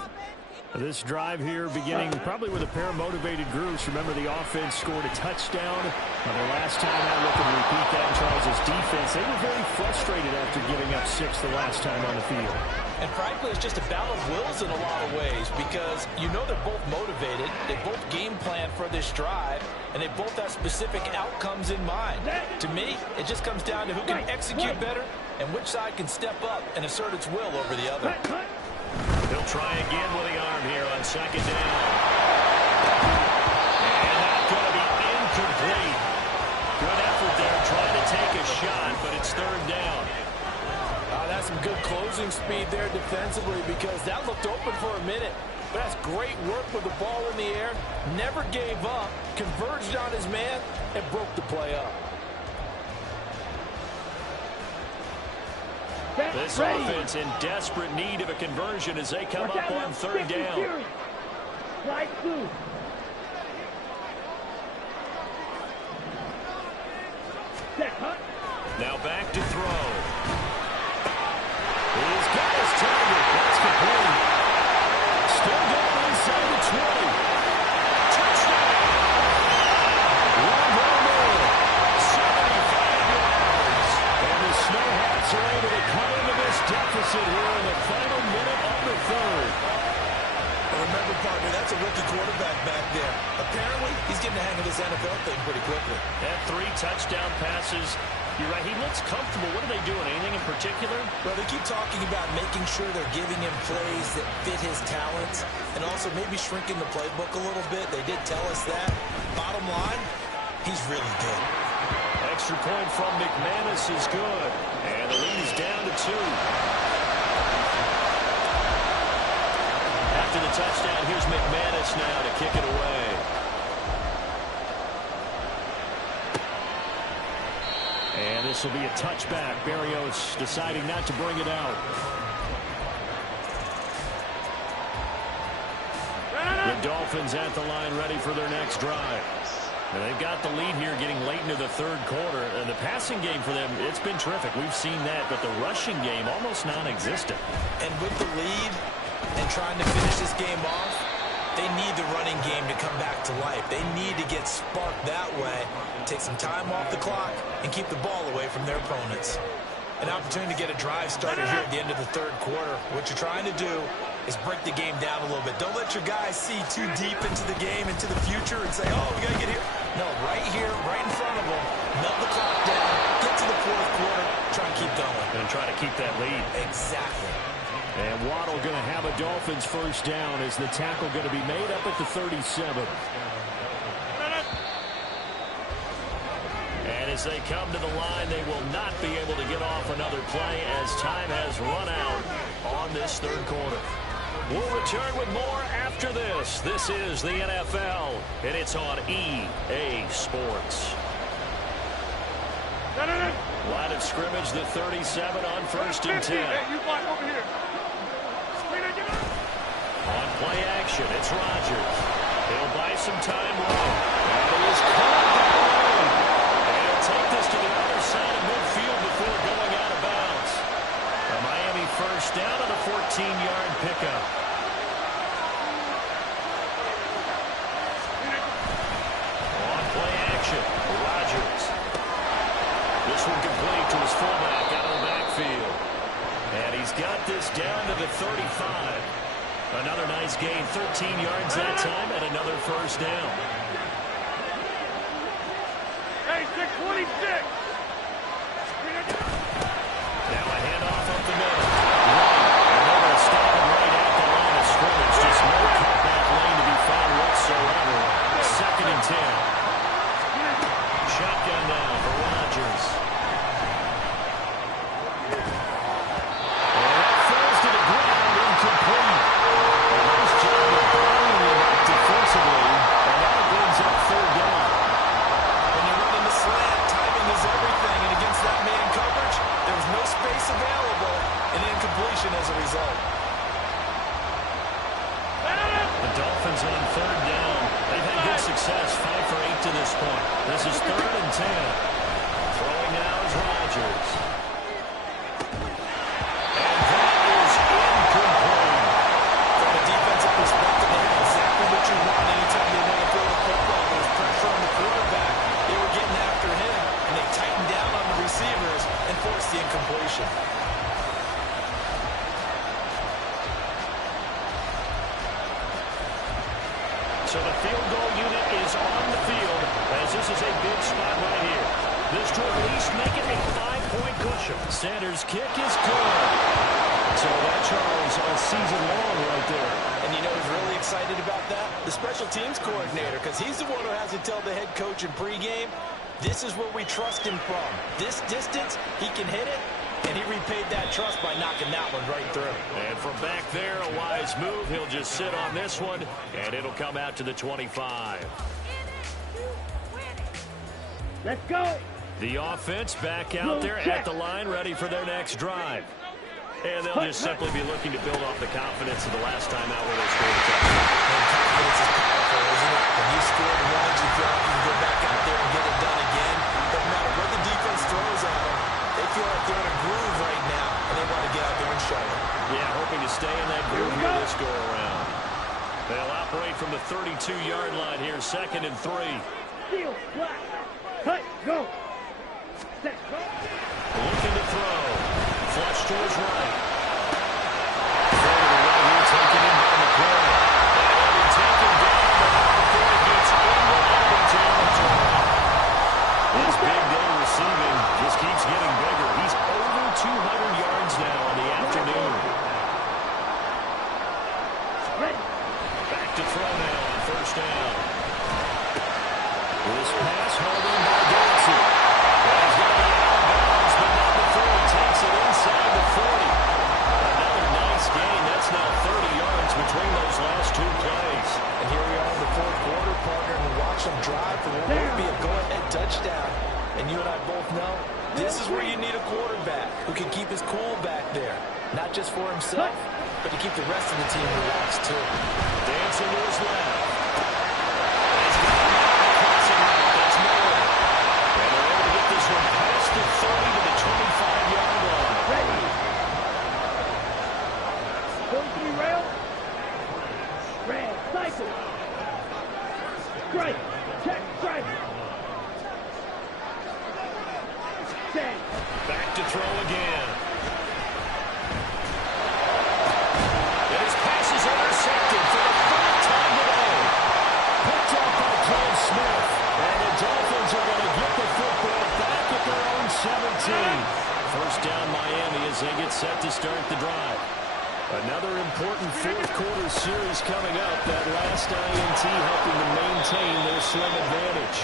This drive here beginning probably with a pair of motivated groups. Remember, the offense scored a touchdown. Their last time out, looking to repeat that. Charles' defense, they were very frustrated after giving up 6 the last time on the field. And frankly, it's just a battle of wills in a lot of ways because you know they're both motivated. They both game plan for this drive, and they both have specific outcomes in mind. To me, it just comes down to who can execute better and which side can step up and assert its will over the other. He'll try again with the arm here on second down. And that's going to be incomplete. Good effort there trying to take a shot, but it's third down. That's some good closing speed there defensively because that looked open for a minute. But that's great work with the ball in the air. Never gave up, converged on his man, and broke the play up. This offense in desperate need of a conversion as they come up on third down. Slide two. Now back to throw. He's got his target. That's complete. Still going inside the 20. Touchdown. One more. 75 yards. And the Snow Hawks are able to come into this deficit here in the final minute of the third. Remember, partner, that's a rookie quarterback back there. Apparently, he's getting the hang of this NFL thing pretty quickly. Had 3 touchdown passes. You're right, he looks comfortable. What are they doing? Anything in particular? Well, they keep talking about making sure they're giving him plays that fit his talents and also maybe shrinking the playbook a little bit. They did tell us that. Bottom line, he's really good. Extra point from McManus is good. And the lead is down to 2. After the touchdown, here's McManus now to kick it away. And this will be a touchback. Berrios deciding not to bring it out. The Dolphins at the line ready for their next drive. And they've got the lead here getting late into the third quarter. And the passing game for them, it's been terrific. We've seen that. But the rushing game, almost non-existent. And with the lead and trying to finish this game off, they need the running game to come back to life. They need to get sparked that way, take some time off the clock, and keep the ball away from their opponents. An opportunity to get a drive started here at the end of the third quarter. What you're trying to do is break the game down a little bit. Don't let your guys see too deep into the game, into the future, and say, oh, we got to get here. No, right here, right in front of them, melt the clock down, get to the fourth quarter, try and keep going. And try to keep that lead. Exactly. And Waddle going to have a Dolphins first down as the tackle going to be made up at the 37. And as they come to the line, they will not be able to get off another play as time has run out on this third quarter. We'll return with more after this. This is the NFL, and it's on EA Sports. Line of scrimmage, the 37 on 1st and 10. Hey, you block over here. On play action, it's Rodgers. He'll buy some time running. And he is caught that way. And he'll take this to the other side of midfield before going out of bounds. A Miami first down on a 14-yard pickup. On play action, Rodgers. This one complete to his fullback out of the backfield. And he's got this down to the 35. Another nice gain, 13 yards that time, and another first down. Hey, Hey, 626. Now a handoff up the middle. Right. And they're going to stop him right at the line of scrimmage. Just no cutback lane to be found whatsoever. 2nd and 10. Shotgun now for Rodgers. And that falls to the ground, incomplete. A nice job of blowing him up defensively. And now it brings up 3rd down. When you're running the slant, timing is everything. And against that man coverage, there was no space available, and incompletion as a result. The Dolphins on 3rd down. They've had good success, 5 for 8 to this point. This is 3rd and 10. Throwing now is Rodgers. And that is incomplete. From a defensive perspective, they have exactly what you want anytime they want to throw the football. There's pressure on the quarterback. They were getting after him, and they tightened down on the receivers and forced the incompletion. So the field goal unit is on the field as this is a big spot right here. This to at least make it a 5-point cushion. Sanders' kick is good. So that, Charles, all season long right there. And you know who's really excited about that? The special teams coordinator, because he's the one who has to tell the head coach in pregame, this is where we trust him from. This distance, he can hit it, and he repaid that trust by knocking that one right through. And from back there, a wise move. He'll just sit on this one, and it'll come out to the 25. Let's go. The offense back out there at the line, ready for their next drive. And they'll just simply be looking to build off the confidence of the last time out where they scored a touchdown. And confidence is powerful, isn't it? When you score once, you feel like you can go back out there and get it done again. Doesn't matter what the defense throws at them. They feel like they're in a groove right now, and they want to get out there and show it. Yeah, hoping to stay in that groove here this go-around. They'll operate from the 32-yard line here, 2nd and 3. Steal, flat. Hey, go. Set, go. Looking to throw. Flush to his right. Throw to the right here, taken in by the corner. And he'll be taken down before he gets into enemy territory. His big day receiving just keeps getting bigger. He's over 200 yards now in the afternoon. Back to throw now on 1st down. This pass held in by Dorsey. He's got to get out of bounds, but not before he takes it inside the 40. Another nice gain. That's now 30 yards between those last 2 plays. And here we are in the 4th quarter, partner, and watch them drive for what will be a go-ahead touchdown. And you and I both know this is where you need a quarterback who can keep his cool back there. Not just for himself, but to keep the rest of the team relaxed, too. Dancing to his left. He's got him out and crossing right. That's Miller. And they're able to get this one past the 30 to the 25-yard line. Ready. Go 3 rail. Red, cycle. Strike. Check, strike. Check. Back to throw again. And his pass is intercepted for the 3rd time today. Picked up by Cole Smith. And the Dolphins are going to get the football back at their own 17. 1st down Miami as they get set to start the drive. Another important 4th quarter series coming up. That last INT helping to maintain their swing advantage.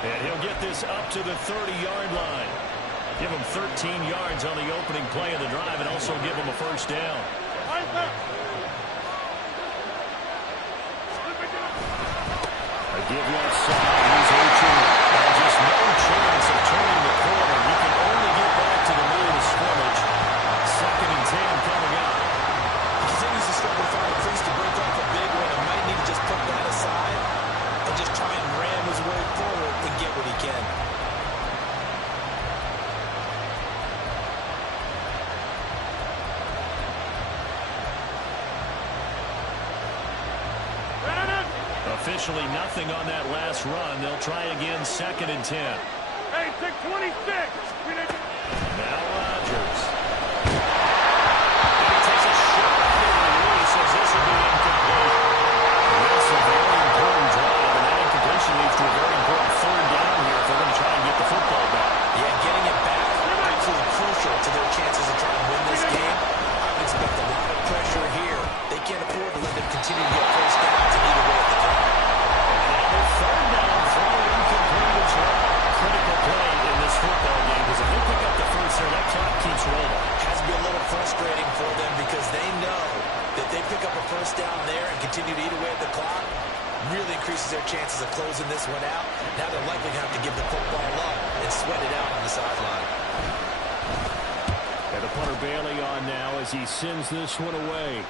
And he'll get this up to the 30-yard line. Give him 13 yards on the opening play of the drive and also give him a 1st down. A give left side. He's Artillary. And just no chance of turning the corner. He can only get back to the middle of the scrimmage. 2nd and 10 coming up. Continues to struggle to find a place to break off a big one. And might need to just put that aside and just try and ram his way forward and get what he can. Officially nothing on that last run. They'll try again, 2nd and 10. Hey, 626. Now Rodgers. And he takes a shot at the release as this will be incomplete. And that's a very important drive, and that incompletion leads to a very important 3rd down here if they're going to try and really increases their chances of closing this one out. Now they're likely going to have to give the football up and sweat it out on the sideline. And the punter Bailey on now as he sends this one away.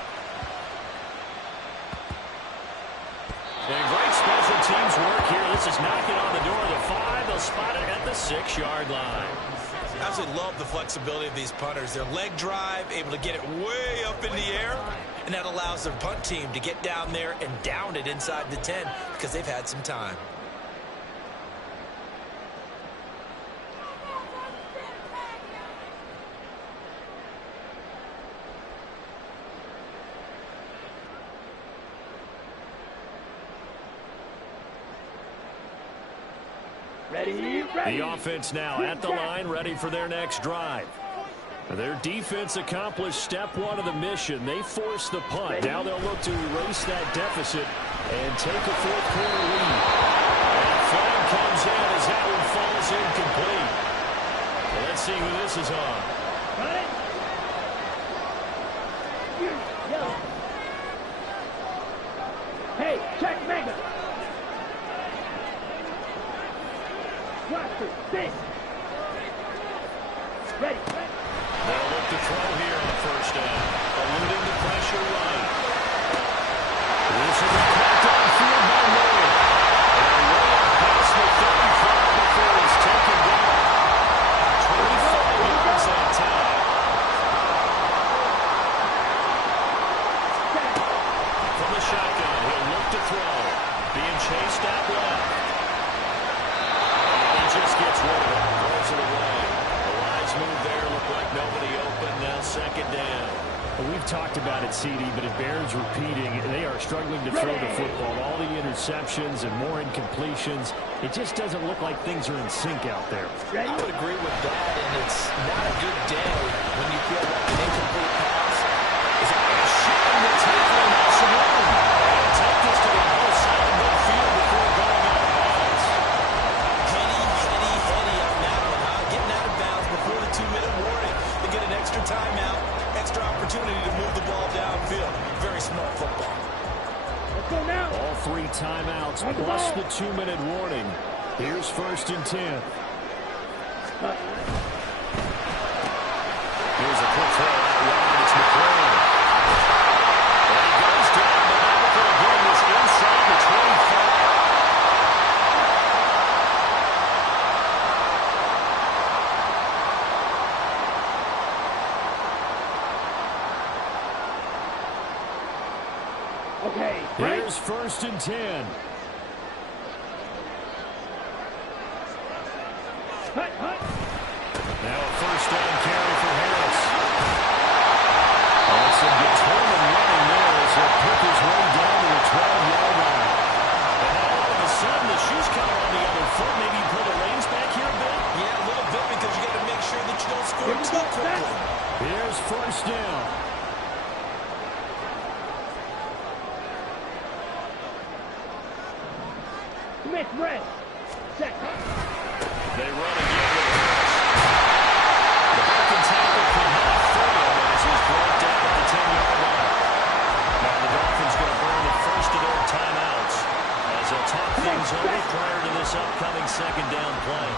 And great special teams work here. This is knocking on the door of the 5. They'll spot it at the 6-yard line. I absolutely love the flexibility of these punters. Their leg drive, able to get it way up in the air, and that allows their punt team to get down there and down it inside the 10 because they've had some time. Ready. The offense now at the line, ready for their next drive. Their defense accomplished step 1 of the mission. They forced the punt. Now they'll look to erase that deficit and take a 4th-quarter lead. And flag comes in as that one falls incomplete. Well, let's see who this is on. Got it. Yellow. Hey, check mega. Watch it. This. Ready. They'll look to throw here on the first down. Eluding the pressure right. This will be caught downfield by Miller. And way past the 35 before it's taken down. 25 yards that time. From the shotgun, he'll look to throw. Being chased out left. And he just gets rid of it. Throws it away. Move there, looked like nobody open. Now 2nd down. Well, we've talked about it, CD, but it bears repeating. They are struggling to throw the football. All the interceptions and more incompletions. It just doesn't look like things are in sync out there. I would agree with that, and it's not a good day when you feel like an incomplete pass is out of a shot and it's taking out some room. And take this to the other side of midfield before going out of bounds. Heady on that one, huh? Getting out of bounds before the 2-minute warning. They get an extra timeout, extra opportunity to move the ball downfield. Very smart football. Let's go now. All 3 timeouts plus the 2-minute warning. Here's 1st and 10. Here's a quick throw out wide. It's McLaurin. And he goes down, but Michael again is inside the 25. Okay. Here's 1st and 10. Hut. Now a 1st down carry for Harris. And some determined running there as he'll pick his way down to the 12-yard line. And now all of a sudden the shoe's kind of on the other foot. Maybe you pull the reins back here a bit? Yeah, a little bit because you got to make sure that you don't score too quickly. Here's 1st down. Smith, red. Set. They run again with Harris. The broken tackle could not fool him as he's brought down at the 10-yard line. Now the Dolphins going to burn the first of their timeouts as they'll talk things over prior to this upcoming 2nd down play.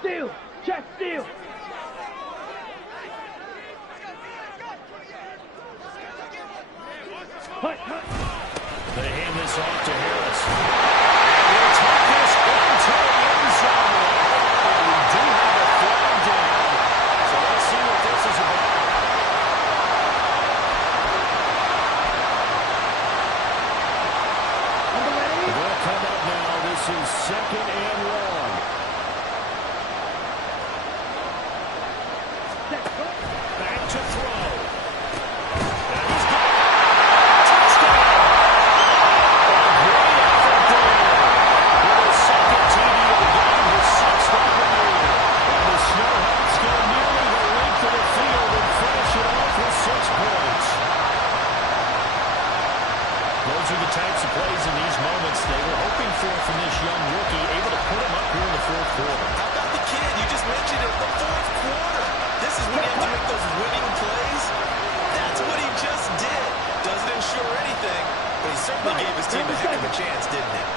Steal. Check steal. Hut. They hand this off to Harris. And he'll take this into the end zone. We do have a flag down. So let's see what this is about. They'll come up now. This is 2nd and long. Back to throw. And he's got it. Touchdown. A great effort there. With his 2nd TD of the game, his 6th of the year. And the Snowhawks go nearly the length of the field and finish it off with 6 points. Those are the types of plays in these moments they were hoping for from this young rookie, able to put him up here in the 4th quarter. How about the kid? You just mentioned it, the 4th quarter. This is when you have to make those chance, didn't it?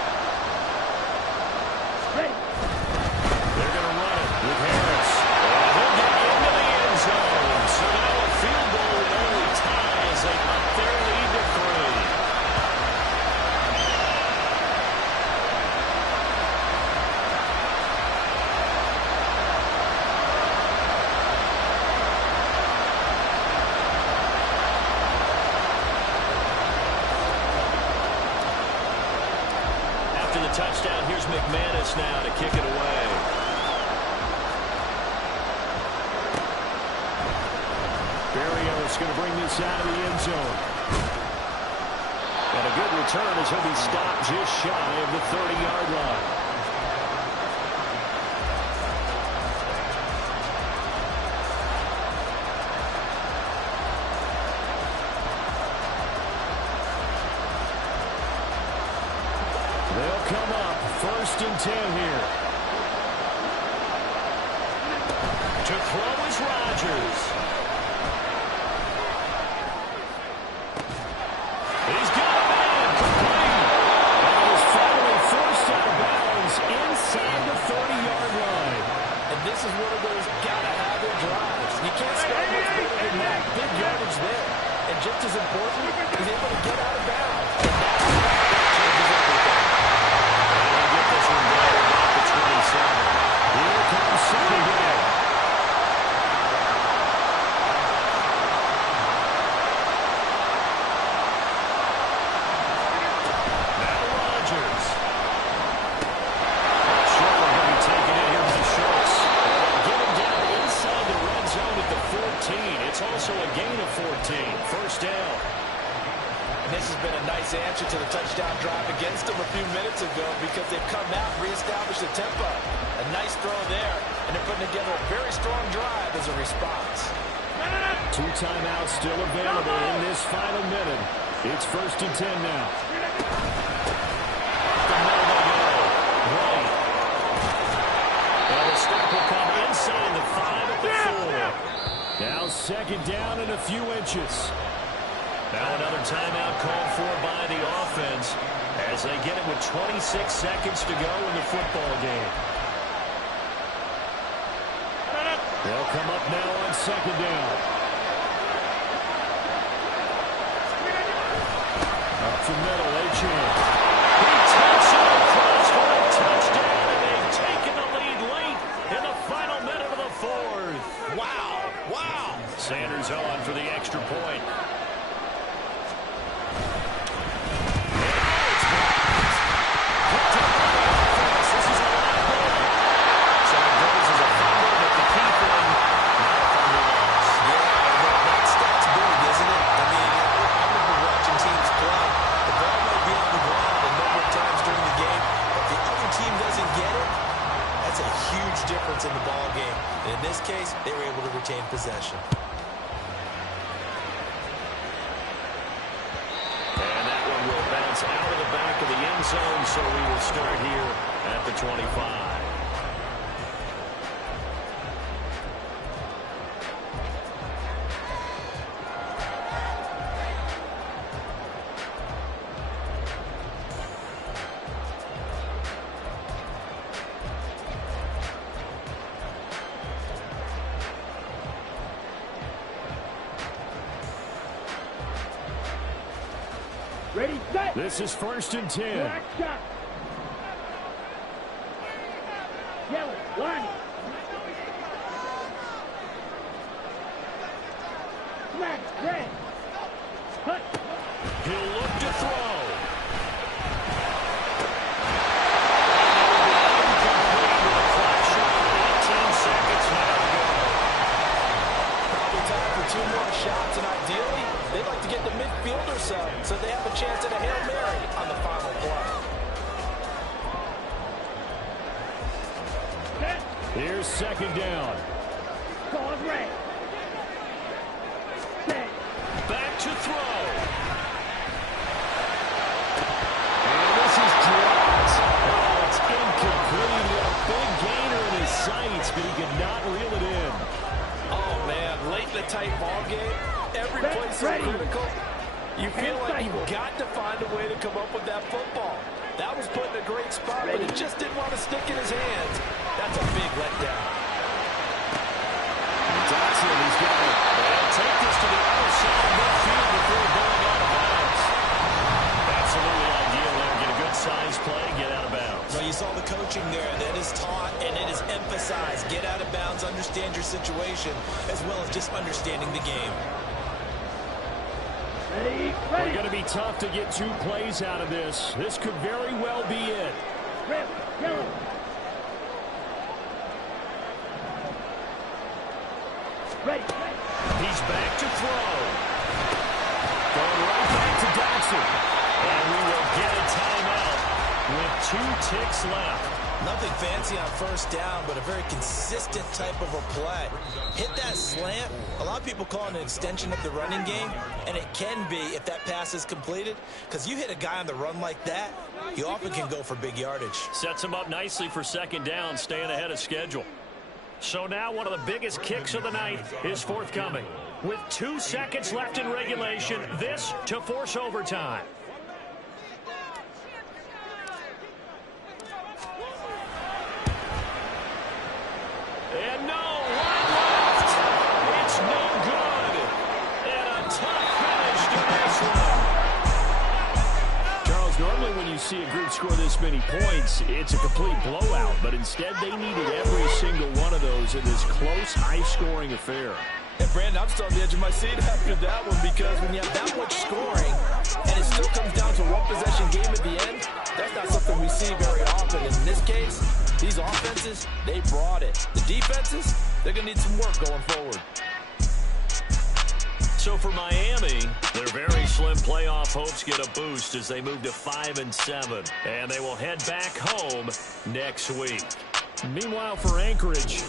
Ready. They're going to run it with Harris. And he'll get into the end zone. So now a field goal would only tie as they up their lead to 3. After the touchdown, here's McManus now to kick it away. Barrios going to bring this out of the end zone. And a good return as he'll be stopped just shy of the 30-yard line. They'll come up 1st and 10 here. To throw is Rodgers. He's got a man complete. And he was finally forced out of bounds inside the 30-yard line. And this is one of those gotta-have-it drives. You can't start much better than that. Big yardage there. And just as important, he's able to get out of bounds. And that changes everything. They'll get this one down about the 27. Here comes second down. Now Rodgers. Sure, going to be taken in here by Schultz. Get him down inside the red zone at the 14. It's also a gain of 14. First down. And this has been a nice answer to the touchdown drive against them a few minutes ago because they've come out and reestablished the tempo. A nice throw there, and they're putting together a very strong drive as a response. 2 timeouts still available in this final minute. It's 1st and 10 now. From there they go. Right. And the stop will come inside the 5 at the 4. Now 2nd down and a few inches. Now another timeout called for by the offense as they get it with 26 seconds to go in the football game. They'll come up now on 2nd down. Up the middle, A-Chain. He takes it across for a touchdown, and they've taken the lead late in the final minute of the 4th. Wow, wow. Sanders on for the extra point. In the ball game. And in this case, they were able to retain possession. And that one will bounce out of the back of the end zone, so we will start here at the 25. Ready, set. This is 1st and 10. Black shot. Yellow, line it. Smack, red. Hut. He'll look to throw. Incomplete with a flat shot. 18 seconds now to go. Probably time for 2 more shots, and ideally, they'd like to get the midfielder so they have a chance at a Hail Mary on the final play. Here's 2nd down. Ball red. Set. Back to throw. And this is dropped. Oh, it's incomplete. He had a big gainer in his sights, but he could not reel it in. Oh, man, late in the tight ball game, every play so critical. You feel like you've got to find a way to come up with that football. That was put in a great spot, but it just didn't want to stick in his hands. That's a big letdown. Jackson, he's got it. They'll take this to the other side of midfield before going out of bounds. Absolutely ideal there. Get a good size play, get out of bounds. Well, you saw the coaching there. That is taught and it is emphasized. Get out of bounds, understand your situation, as well as just understanding the game. We're going to be tough to get 2 plays out of this. This could very well be it. Red, yellow. Ready. He's back to throw. Going right back to Dodson. And we will get a timeout with 2 ticks left. Nothing fancy on first down, but a very consistent type of a play. Hit that slant. A lot of people call it an extension of the running game, and it can be if that pass is completed, because you hit a guy on the run like that, you often can go for big yardage. Sets him up nicely for second down, staying ahead of schedule. So now one of the biggest kicks of the night is forthcoming. With 2 seconds left in regulation, this to force overtime. And no, one left. It's no good. And a tough finish to this one. Charles, normally when you see a group score this many points, it's a complete blowout. But instead, they needed every single one of those in this close, high-scoring affair. And, Brandon, I'm still on the edge of my seat after that one, because when you have that much scoring and it still comes down to a one-possession game at the end, that's not something we see very often. In this case, these offenses, they brought it. The defenses, they're going to need some work going forward. So for Miami, their very slim playoff hopes get a boost as they move to 5-7. And they will head back home next week. Meanwhile, for Anchorage,